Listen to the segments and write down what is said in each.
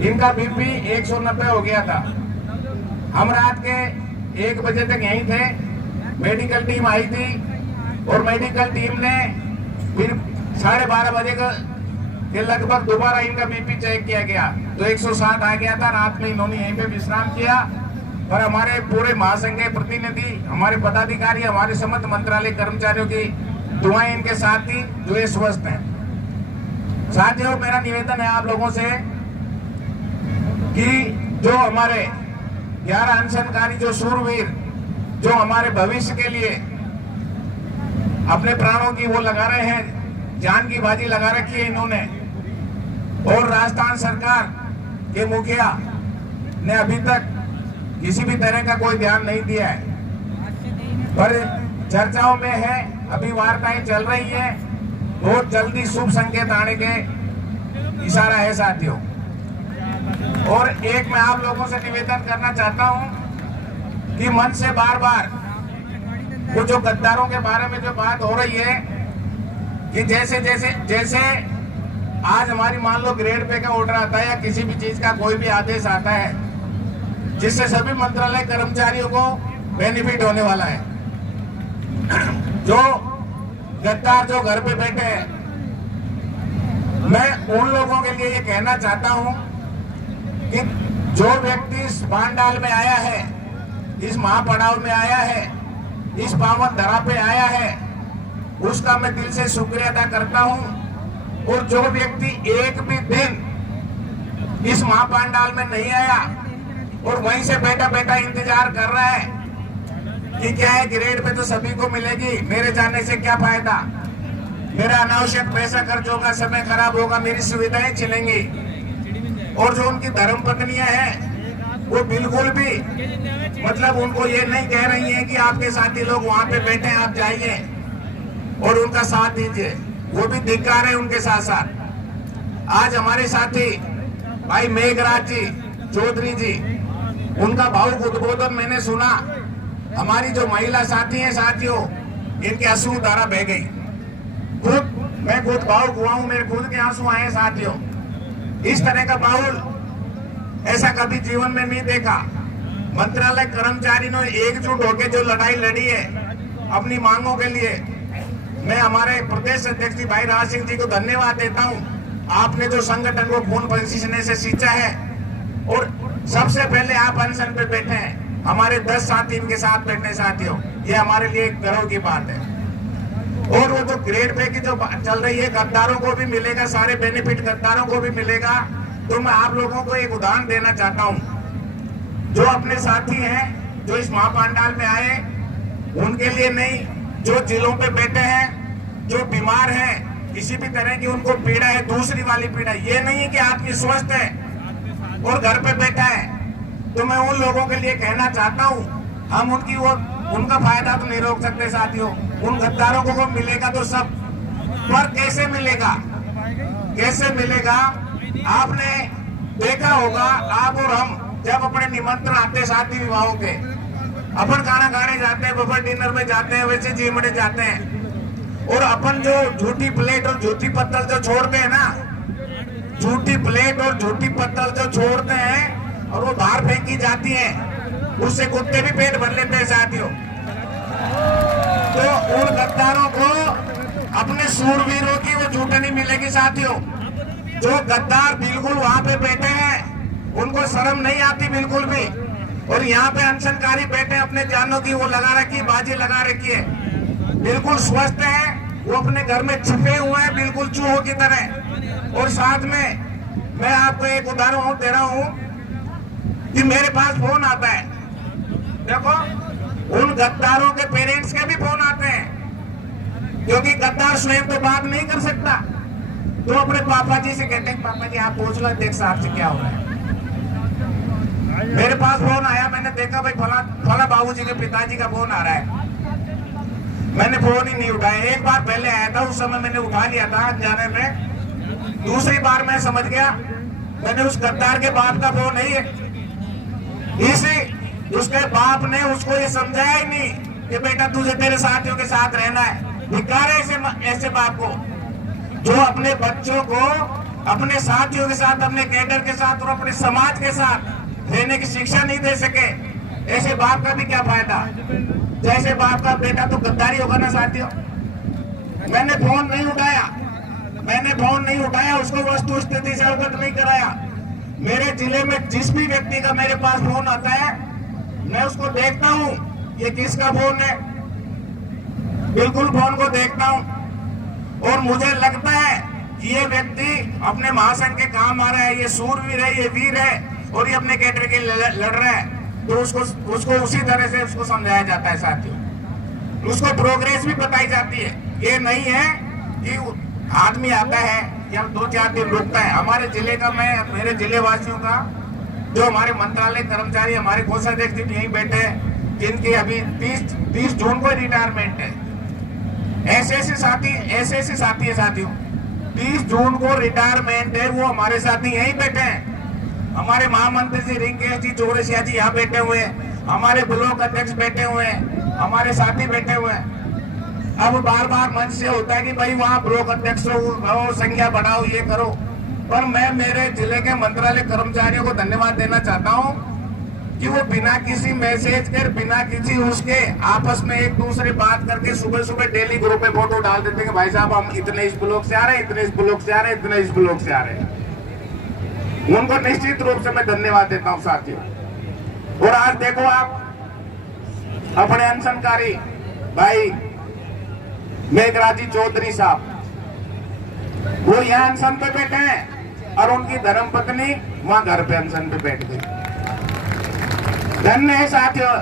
इनका बीपी 190 हो गया था। हम रात के 1 बजे तक यहीं थे। मेडिकल टीम आई थी और मेडिकल टीम ने फिर 12:30 बजे के लगभग दोबारा इनका बीपी चेक किया गया तो 160 आ गया था। रात में इन्होंने यहीं पे विश्राम किया। पर हमारे पूरे महासंघ के प्रतिनिधि, हमारे पदाधिकारी, हमारे समस्त मंत्रालय कर्मचारियों की दुआएं इनके साथ थी जो ये स्वस्थ हैं। साथियों, मेरा निवेदन है आप लोगों से कि जो हमारे 11 अनशनकारी जो शूरवीर, जो हमारे भविष्य के लिए अपने प्राणों की वो लगा रहे हैं, जान की बाजी लगा रखी है इन्होंने, और राजस्थान सरकार के मुखिया ने अभी तक किसी भी तरह का कोई ध्यान नहीं दिया है। पर चर्चाओं में है, अभी वार्ताएं चल रही है, बहुत जल्दी शुभ संकेत आने के इशारा है साथियों। और एक मैं आप लोगों से निवेदन करना चाहता हूं कि मन से बार बार वो जो गद्दारों के बारे में जो बात हो रही है कि जैसे जैसे जैसे आज हमारी मान लो ग्रेड पे का ऑर्डर आता है या किसी भी चीज का कोई भी आदेश आता है जिससे सभी मंत्रालय कर्मचारियों को बेनिफिट होने वाला है, जो गद्दार जो घर पे बैठे हैं, मैं उन लोगों के लिए ये कहना चाहता हूं कि जो व्यक्ति इस पांडाल में आया है, इस महापड़ाव में आया है, इस पावन धरा पे आया है, उसका मैं दिल से शुक्रिया अदा करता हूं। और जो व्यक्ति एक भी दिन इस महापांडाल में नहीं आया और वहीं से बैठा बैठा इंतजार कर रहा है कि क्या है ग्रेड पे तो सभी को मिलेगी, मेरे जाने से क्या फायदा, मेरा अनावश्यक पैसा खर्च होगा, समय खराब होगा, मेरी सुविधाएं छिनेंगी। और जो उनकी धर्म पत्नियां हैं वो बिल्कुल भी मतलब उनको ये नहीं कह रही हैं कि आपके साथी लोग वहां पे बैठे हैं, आप जाइए और उनका साथ दीजिए, वो भी धिक्कार है उनके साथ साथ। आज हमारे साथी भाई मेघराज जी चौधरी जी, उनका भावुक उद्बोधन मैंने सुना। हमारी जो महिला साथी हैं साथियों, इनके आंसू धारा बह गई। मैं खुद भावुक हुआ हूं, मेरे खुद के आंसू आए साथियों। इस तरह का माहौल ऐसा कभी जीवन में नहीं देखा। मंत्रालय कर्मचारी ने एकजुट होकर जो लड़ाई लड़ी है अपनी मांगों के लिए, मैं हमारे प्रदेश अध्यक्ष जी भाई राज सिंह जी को धन्यवाद देता हूं। आपने जो संगठन को खून पसीने से सींचा है और सबसे पहले आप अनशन पे बैठे हैं, हमारे 10 साथी इनके साथ बैठने साथियों, ये हमारे लिए एक गर्व की बात है। और वो जो ग्रेड पे की जो चल रही है, गद्दारों को भी मिलेगा, सारे बेनिफिट गद्दारों को भी मिलेगा। तो मैं आप लोगों को एक उदाहरण देना चाहता हूं। जो अपने साथी हैं जो इस महापांडाल में आए, उनके लिए नहीं, जो जिलों पे बैठे हैं, जो बीमार हैं, किसी भी तरह की उनको पीड़ा है, दूसरी वाली पीड़ा, ये नहीं है कि आदमी स्वस्थ है और घर पे बैठा है। तो मैं उन लोगों के लिए कहना चाहता हूं, हम उनका फायदा तो नहीं रोक सकते साथियों। उन गद्दारों को मिलेगा तो सब, पर कैसे मिलेगा, कैसे मिलेगा? आपने देखा होगा, आप और हम जब अपने निमंत्रण आते शादी विवाहों के, अपन खाना खाने जाते हैं, बफर डिनर में जाते हैं, वैसे जीमड़े जाते हैं, और अपन जो झूठी प्लेट और झूठी पत्तल जो छोड़ते हैं ना, झूठी प्लेट और झूठी पत्तल जो छोड़ते हैं और वो बाहर फेंकी जाती है, उससे कुत्ते भी पेट भर लेते हैं साथियों। तो उन गद्दारों को अपने सूरवीरों की वो झूठनी मिलेगी साथियों। जो गद्दार बिल्कुल वहां पे बैठे हैं, उनको शर्म नहीं आती बिल्कुल भी, और यहाँ पे अनशनकारी बैठे अपने जानों की वो लगा रखी, बाजी लगा रखी है, बिल्कुल स्वस्थ है, वो अपने घर में छुपे हुए हैं बिल्कुल चूहों की तरह। और साथ में मैं आपको एक उदाहरण दे रहा हूं कि मेरे पास फोन आता है, देखो उन गद्दारों के पेरेंट्स के भी फोन आते हैं, क्योंकि गद्दार स्वयं तो बात नहीं कर सकता, तो अपने पापा जी से कहते हैं पापा जी आप पूछ लो अध्यक्ष साहब से क्या हो रहा है। मेरे पास फोन आया, मैंने देखा भाई फला बाबूजी के पिताजी का फोन आ रहा है, मैंने फोन ही नहीं उठाया। एक बार पहले आया था, उस समय मैंने उठा लिया था जाने में, दूसरी बार मैं समझ गया मैंने उस गद्दार के बाप का फोन नहीं है। इसी उसके बाप ने उसको ये समझाया ही नहीं कि बेटा तुझे तेरे साथियों के साथ रहना है। धिक्कार है ऐसे बाप को जो अपने बच्चों को अपने साथियों के साथ, अपने कैडर के साथ और अपने समाज के साथ रहने की शिक्षा नहीं दे सके, ऐसे बाप का भी क्या फायदा। जैसे बाप का बेटा तो गद्दारी होगा ना साथियों। मैंने फोन नहीं उठाया, उसको वस्तु स्थिति से अवगत नहीं कराया। मेरे जिले में जिस भी व्यक्ति का मेरे पास फोन आता है, मैं उसको देखता हूं ये किसका फोन है, बिल्कुल फोन को देखता हूं और मुझे लगता है कि ये व्यक्ति अपने महासंघ के काम आ रहा है, ये सूरवीर है, ये वीर है और ये अपने कैडर के लड़ रहा है। तो उसको उसी तरह से उसको समझाया जाता है साथियों, उसको प्रोग्रेस भी बताई जाती है। ये नहीं है कि आदमी आता है या 2-4 दिन रुकता है। हमारे जिले का, मैं मेरे जिले वासियों का, जो हमारे मंत्रालय कर्मचारी, हमारे कोषाध्यक्ष जी यहीं बैठे हैं, जिनकी अभी 30 जून को रिटायरमेंट है। ऐसे साथी है साथियों, 30 जून को रिटायरमेंट है, वो हमारे साथी यहीं बैठे हैं। हमारे महामंत्री जी रिंकेश जी चौरसिया जी यहाँ बैठे हुए हैं, हमारे ब्लॉक अध्यक्ष बैठे हुए हैं, हमारे साथी बैठे हुए हैं। अब बार बार मंच से होता है कि भाई वहाँ ब्लॉक अध्यक्ष हो, संख्या बढ़ाओ, ये करो, पर मैं मेरे जिले के मंत्रालय कर्मचारियों को धन्यवाद देना चाहता हूँ कि वो बिना किसी मैसेज के, बिना किसी उसके, आपस में एक दूसरे बात करके सुबह डेली ग्रुप में फोटो डाल देते हैं कि भाई साहब हम इतने इस ब्लॉक से आ रहे हैं, इतने इस ब्लॉक से आ रहे हैं, इतने इस ब्लॉक से आ रहे हैं। उनको निश्चित रूप से मैं धन्यवाद देता हूँ साथियों। और आज देखो आप, अपने अनशनकारी भाई मेघराजी चौधरी साहब, वो यहाँ अनशन पे बैठे हैं और उनकी धर्मपत्नी वहां घर पे अनशन पे बैठ गई। धन्य है साथियों,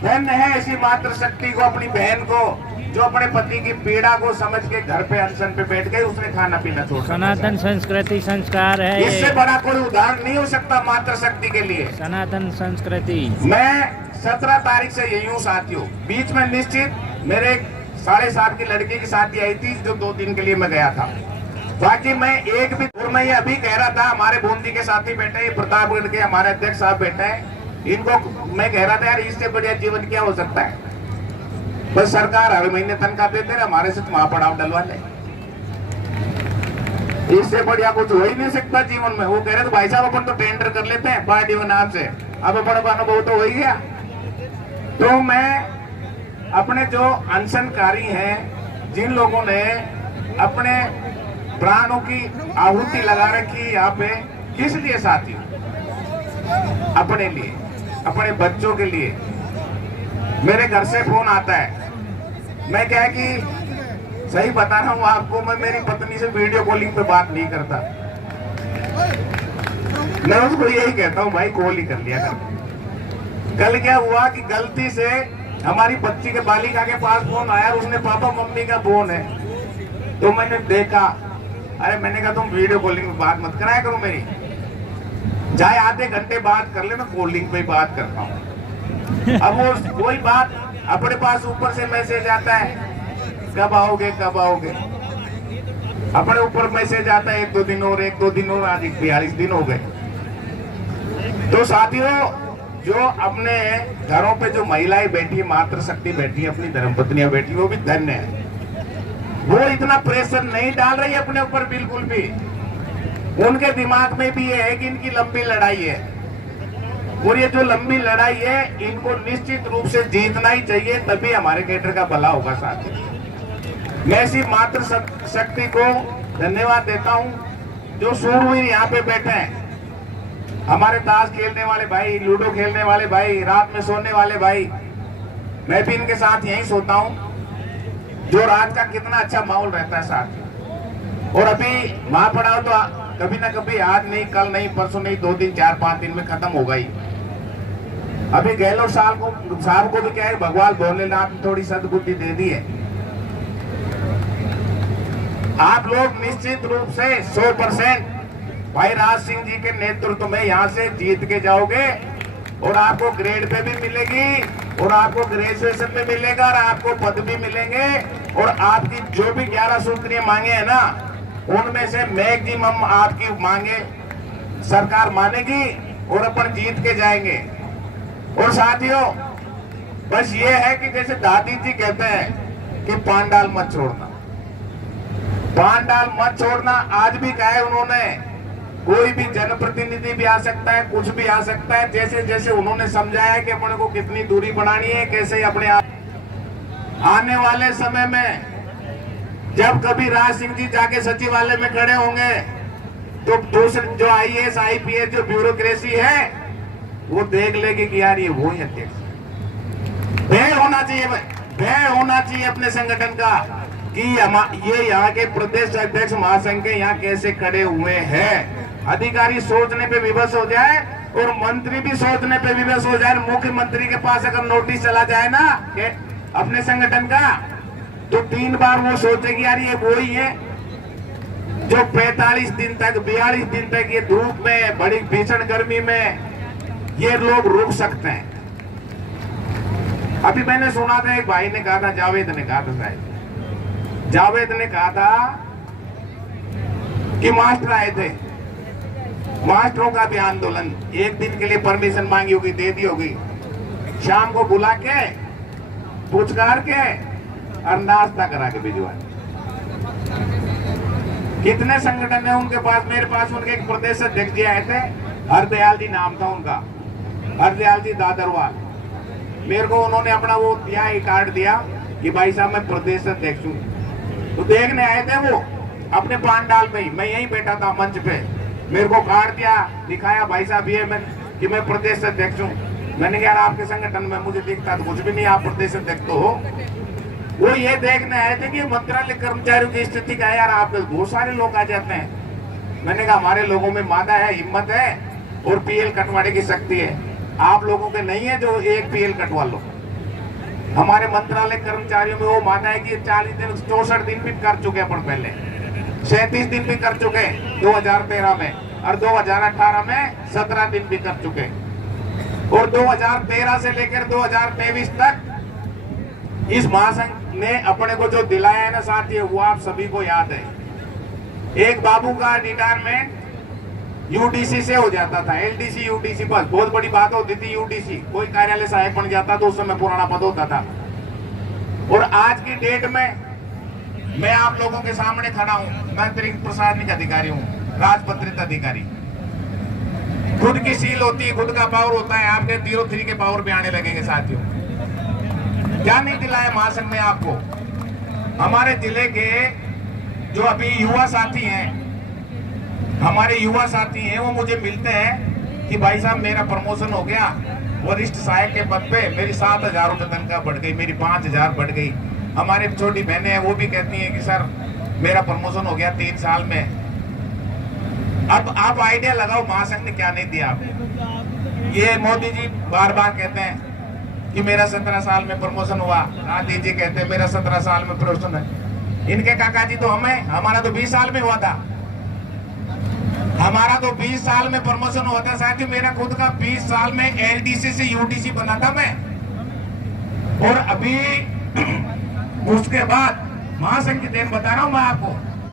धन्य है ऐसी मातृशक्ति को, अपनी बहन को, जो अपने पति की पीड़ा को समझ के घर पे अनशन पे बैठ गई, उसने खाना पीना छोड़। सनातन संस्कृति संस्कार है, इससे बड़ा कोई उदाहरण नहीं हो सकता मातृशक्ति के लिए। सनातन संस्कृति। मैं 17 तारीख से यही हूँ साथियों। बीच में निश्चित मेरे 7.5 की लड़की की शादी आई थी, जो 2 दिन के लिए मैं गया था। बाकी मैं एक भी, और मैं ये अभी कह रहा था, हमारे बूंदी के साथी बैठे हैं, प्रतापगढ़ के हमारे अध्यक्ष साहब बैठे हैं, इनको मैं कह रहा था यार इससे बढ़िया जीवन क्या हो सकता है। बस सरकार हर महीने तनख्वाह देते रहे, हमारे से महापड़ाव डलवा ले, इससे बढ़िया कुछ हो ही नहीं सकता जीवन में। वो कह रहे थे भाई साहब अपन तो टेंडर कर लेते हैं पार्टी के नाम से, अब अपन का अनुभव तो हो ही गया। तो मैं अपने जो अनशनकारी हैं, जिन लोगों ने अपने प्राणों की आहुति लगा रखी यहाँ पे, किस लिए साथियों? अपने लिए, अपने बच्चों के लिए। मेरे घर से फोन आता है, मैं क्या है कि सही बता रहा हूँ आपको, मैं मेरी पत्नी से वीडियो कॉलिंग पे बात नहीं करता। मैं उसको यही कहता हूँ भाई कॉल ही कर लिया कर। कल क्या हुआ कि गलती से हमारी बच्ची के बालिका के पास फोन आया, उसने पापा मम्मी का फोन है, तो मैंने देखा, अरे मैंने कहा तुम वीडियो कॉलिंग में बात मत कराया करो मेरी, चाहे आधे घंटे बात कर ले, मैं कॉलिंग पे बात करता हूँ। अब वो कोई बात, अपने पास ऊपर से मैसेज आता है, कब आओगे कब आओगे, अपने ऊपर मैसेज आता है 1-2 दिन और, 1-2 दिन और, आज 42 दिन हो गए। तो साथियों, जो अपने घरों पे जो महिलाएं बैठी, मातृशक्ति बैठी, अपनी धर्मपत्नियां बैठी, वो भी धन्य है। वो इतना प्रेशर नहीं डाल रही है अपने ऊपर बिल्कुल भी। उनके दिमाग में भी ये है कि इनकी लंबी लड़ाई है, और ये जो लंबी लड़ाई है इनको निश्चित रूप से जीतना ही चाहिए, तभी हमारे कैडर का भला होगा साथी। मैं इसी मातृशक्ति को धन्यवाद देता हूँ जो सूरवीर यहाँ पे बैठे हैं, हमारे ताश खेलने वाले भाई, लूडो खेलने वाले भाई, रात में सोने वाले भाई। मैं भी इनके साथ यहीं सोता हूँ, जो रात का कितना अच्छा माहौल रहता है साथ। और अभी महापड़ाव तो कभी ना कभी, आज नहीं, कल नहीं, परसों नहीं, 2 दिन 4-5 दिन में खत्म होगा ही। अभी गहलोत साहब को भी क्या है, भगवान भोलेनाथ ने थोड़ी सद्बुद्धि दे दी है। आप लोग निश्चित रूप से 100% भाई राज सिंह जी के नेतृत्व में यहाँ से जीत के जाओगे, और आपको ग्रेड पे भी मिलेगी, और आपको ग्रेजुएशन में मिलेगा, और आपको पद भी मिलेंगे, और आपकी जो भी 11 सूत्रीय मांगे है ना, उनमें से मैक्सिमम आपकी मांगे सरकार मानेगी और अपन जीत के जाएंगे। और साथियों, बस ये है कि जैसे दादी जी कहते हैं कि पांडाल मत छोड़ना, पांडाल मत छोड़ना। आज भी कहा है उन्होंने कोई भी जनप्रतिनिधि भी आ सकता है, कुछ भी आ सकता है, जैसे जैसे उन्होंने समझाया है कि अपने को कितनी दूरी बनानी है, कैसे अपने आप आने वाले समय में जब कभी राज सिंह जी जाके सचिवालय में खड़े होंगे तो दूसरे जो आईएएस आईपीएस जो ब्यूरोक्रेसी है वो देख लेगी कि यार ये वो ही अध्यक्ष। भय होना चाहिए, भय होना चाहिए अपने संगठन का कि ये यहाँ के प्रदेश अध्यक्ष महासंघ के यहाँ कैसे खड़े हुए हैं। अधिकारी सोचने पे विवश हो जाए और मंत्री भी सोचने पे विवश हो जाए। मुख्यमंत्री के पास अगर नोटिस चला जाए ना कि अपने संगठन का, तो 3 बार वो सोचेगी यार ये वो ही है जो 45 दिन तक 42 दिन तक ये धूप में, बड़ी भीषण गर्मी में ये लोग रुक सकते हैं। अभी मैंने सुना था, एक भाई ने कहा था, जावेद ने कहा था, शायद जावेद ने कहा था कि मास्टर आए थे, मास्टरों का भी आंदोलन, एक दिन के लिए परमिशन मांगी होगी, दे दी होगी, शाम को बुला के पुचकार के और नाश्ता करा के भिजवा। कितने संगठन है उनके पास। मेरे पास उनके एक प्रदेश अध्यक्ष जी आए थे, हरदयाल जी नाम था उनका, हरदयाल जी दादरवाल। मेरे को उन्होंने अपना वो दिया, कार्ड दिया कि भाई साहब मैं प्रदेश अध्यक्ष हूँ। तो देखने आए थे वो अपने पांडाल में ही, मैं यहीं बैठा था मंच पे, मेरे को कार्ड दिया, दिखाया, भाई साहब ये मैं कि मैं प्रदेश अध्यक्ष हूँ। मैंने कहा आपके संगठन में मुझे दिखता तो कुछ भी नहीं, आप प्रदेश अध्यक्ष तो हो। वो ये देखने आए थे कि मंत्रालय कर्मचारियों की स्थिति क्या है। यार आप बहुत सारे लोग आ जाते हैं। मैंने कहा हमारे लोगों में मादा है, हिम्मत है और पीएल कटवाने की शक्ति है, आप लोगों के नहीं है जो एक पीएल कटवा लो। हमारे मंत्रालय कर्मचारियों में वो मादा है कि 40 दिन 64 दिन भी कर चुके अपन, पहले 37 दिन भी कर चुके 2013 में, और 2018 में 17 दिन भी कर चुके, और 2013 से लेकर 2023 तक इस महासंघ ने अपने को जो दिलाया है ना साथियों, वो आप सभी को याद है। एक बाबू का रिटायरमेंट यूडीसी से हो जाता था, एलडीसी यूडीसी, बस बहुत बड़ी बात होती थी। यूडीसी कोई कार्यालय सहायक बन जाता तो उस समय पुराना पद होता था। और आज की डेट में मैं आप लोगों के सामने खड़ा हूं, मैं अतिरिक्त प्रशासनिक अधिकारी हूं, राजपत्रित अधिकारी। खुद की सील होती है, खुद का पावर होता है, आपके 03 के पावर भी आने लगेंगे साथियों। क्या नहीं दिलाया महासंघ ने आपको। हमारे जिले के जो अभी युवा साथी हैं, हमारे युवा साथी हैं, वो मुझे मिलते हैं कि भाई साहब मेरा प्रमोशन हो गया, वरिष्ठ सहायक के पद पे मेरी 7,000 रुपये तनख्वाह बढ़ गई, मेरी 5,000 बढ़ गई। हमारे छोटी बहनें हैं, वो भी कहती हैं कि सर मेरा प्रमोशन हो गया 3 साल में। अब आप आइडिया लगाओ महासंघ ने क्या नहीं दिया आपको। ये मोदी जी बार बार कहते हैं कि मेरा 17 साल में प्रमोशन हुआ, गांधी जी कहते हैं मेरा 17 साल में प्रमोशन है। इनके काका जी तो हमारा तो 20 साल में हुआ था, हमारा तो 20 साल में प्रमोशन हुआ था साथियों। मेरा खुद का 20 साल में एलडीसी से यूडीसी बना था मैं। और अभी उसके बाद महासंघ की देन बता रहा हूं मैं आपको,